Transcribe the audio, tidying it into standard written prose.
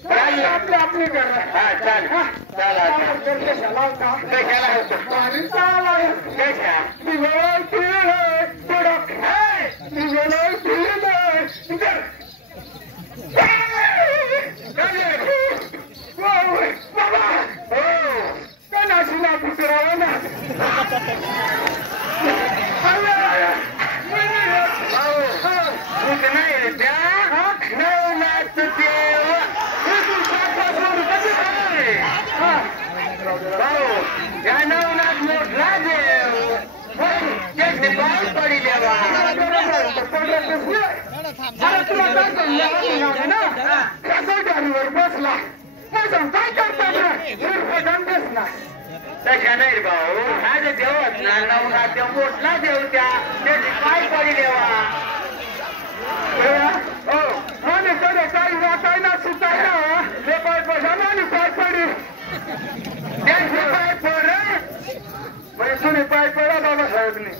आपली आपली कर हा चाल चला कशाला होता कशाला होतो आणि चाला कशा दिवस फिरले तुडक दिवस फिरले बाबा हो कणाशीला पुसरावं ना कुठं नाही रे त्या नवनाथ देव या नवनाथ मोठला देव त्याचे पाऊस पडी देवा तुला काय सांगलं ना कसं गाडीवर बसला काय करतात बसला तशा नाही रे भाऊ माझं देवच ना नवनाथ देव मोठला देव त्याचे पाय पडी देवा हो आणि कडे काही वाटाय ना सुटाय ना ते पाय पडा ना आणि पाय पडी त्यांचे पाय पड तुम्ही पाय पडा बाबा साहेबने